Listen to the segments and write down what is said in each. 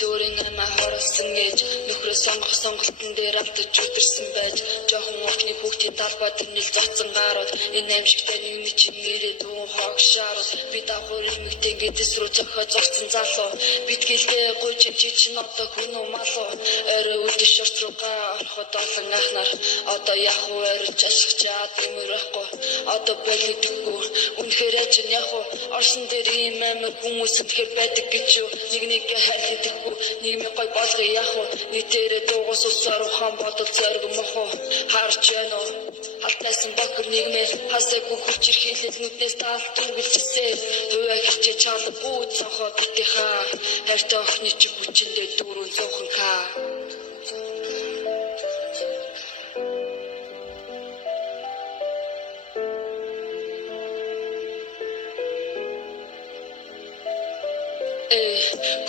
дүүрэн амаа хорсон гэж нөхрөө сонгох сонголтын дээр автаж үдэрсэн байж жоохон охины хүүхдийн талбай тэрнэл зоцсон гарууд энэ аимшигтай нэгний чинь нэрээ дүүн хогшаарууд би давхар эмэгтэй гэдэс рүү зохио зорцсон залуу битгэлдээ гуйж чичин одоо хүн уу малуу орой үдэш шорт руугаа ороход олон ахнаар одоо яг уу орж ашиг чаад юмрахгүй одоо болидөхгүй үнэхээр чинь яг уу орсон дээр ийм амир хүмүүс үнэхээр байдаг гэж юу нэг хайрлахгүй нийгмийн гой болгоё яг уу нийтээрээ дуугас усаар ухаан бодол зориг мохоо харж байна уу халтайсан бохор нийгмээ хасаагүй хүч ирхийлэл нүднээс таал түргэлжсэн дууя хичээ чал бүүц цохоо битийнхаа хайртай охины чи хүчиндээ дүүрэн зуухан ка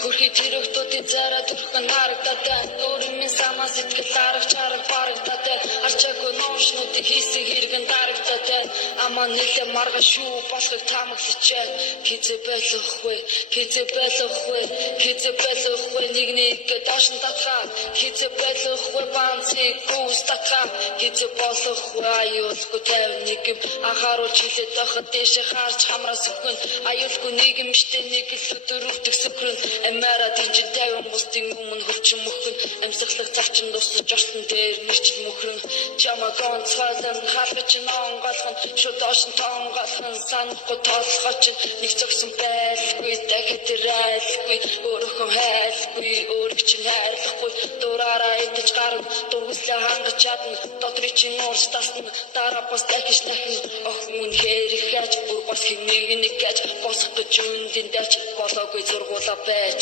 Хүрхий тэрэгтүүдийн зараа түрхэн харагдаад өөрийн самаа сэтгэл арга чарга барагдаад арчаагүй ноошнуудыг хийсэн хэрэгэн дарагдаад амаа нэлээ марга шүү болохыг таамаглачаа хизээ байлахгүй нэгнийг дашин татхаа хизээ байлахгүй банцыг гүйс татхаа хизээ болохгүй аюулгүй 51 юм анхааруулж хилээд байхад дэшээ харж хамраас өгөн аюулгүй нийгэмштэй нэг л өдөр өвдөгсөхрөн амаараа дижин 50 бусдын өмнө хөвчин мөхөн амьсгалах зарчин дуусаж ортон дээр нэрчил мөхрөн чамаа гонцгойлон халгаж ноонголхон шууд ошин тоонголхон санахгүй тоолгоч нэг зогсон байлгүй дахиад райлгүй өөрөөхөн хайлгүй өөрөг чинь хайрлахгүй дураараа идэж гарна дургуслаа хангаж чадна дотрий чинь уурс тасна дараа бас дахиж дахин охин үнэхээр их яаж бүр бас хэмээг нэг гэж босох гэж үндин дайч болоогүй зургуулаа байж